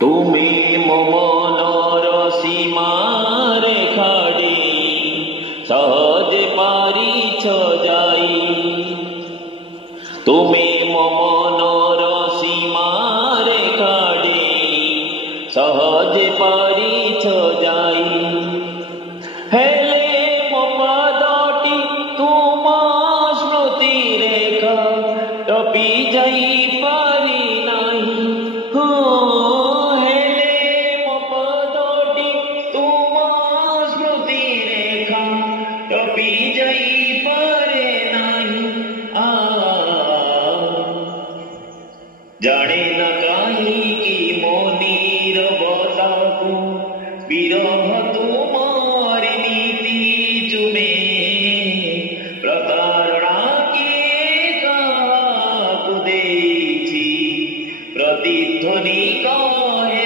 তুমি মমনর সীমারেখা দেই সহজে পারিছ যাই। তুমি মমনর সীমারেখা দেই সহজে পারিছ যাই। হেলে মপাদটি তোমার স্মৃতি রেখা টপি যাই পারি নাই। হেলে মপাদটি তোমার স্মৃতি রেখা টপি যাই পারে নাই। জানে না কাহিকি মনির বতাকু বিরহ তোমার নীতি চুমে। প্রতারণাকে কাকু দেছি প্রতিধ্বনি কহে